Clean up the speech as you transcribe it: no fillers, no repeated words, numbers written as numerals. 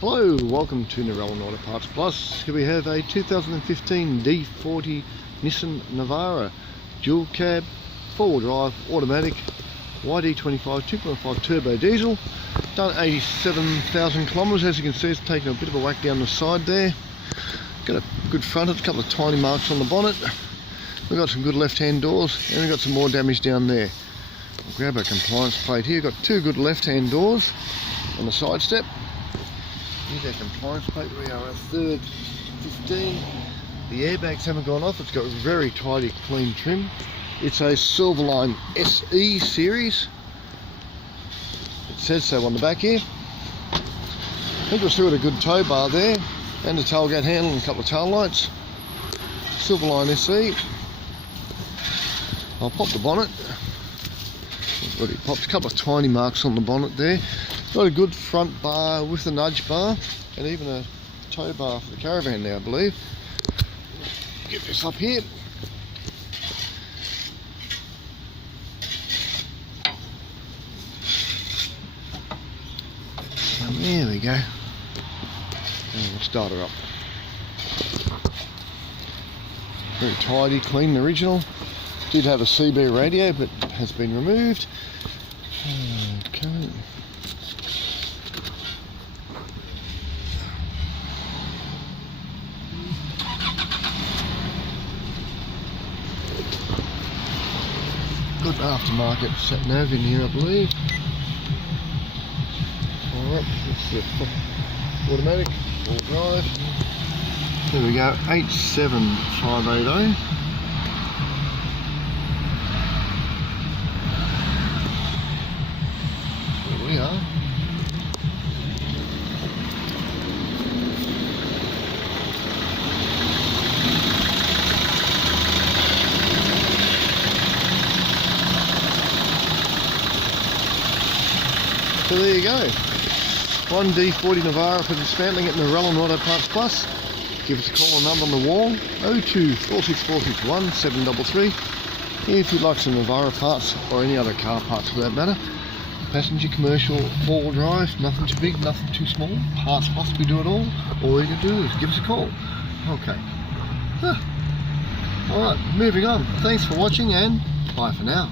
Hello, welcome to Navara Auto Parts Plus. Here we have a 2015 D40 Nissan Navara dual cab, four-wheel drive, automatic, YD25 2.5 turbo diesel. Done 87,000 kilometres. As you can see, it's taken a bit of a whack down the side there. Got a good front, a couple of tiny marks on the bonnet. We've got some good left-hand doors, and we've got some more damage down there. I'll grab our compliance plate here. Got two good left-hand doors on the side step. Here's our compliance plate. We are at third 15. The airbags haven't gone off. It's got very tidy, clean trim. It's a Silverline SE series. It says so on the back here. I think we've still got a good tow bar there, and a tailgate handle and a couple of tail lights. Silverline SE. I'll pop the bonnet. I've already popped a couple of tiny marks on the bonnet there. Got a good front bar with a nudge bar, and even a tow bar for the caravan now, I believe. Get this up here. And there we go. And we'll start her up. Very tidy, clean, original. Did have a CB radio, but has been removed. Okay. Good aftermarket sat nav in here, I believe. Alright, that's the automatic, all drive. There we go, 87580. There we are. So there you go, one D40 Navara for dismantling at Navara Auto Parts Plus. Give us a call on number on the wall, 02 46461 733. If you'd like some Navara parts or any other car parts for that matter. Passenger, commercial, four-wheel drive, nothing too big, nothing too small. Parts Plus, we do it all. All you can do is give us a call. Okay. Alright, moving on. Thanks for watching and bye for now.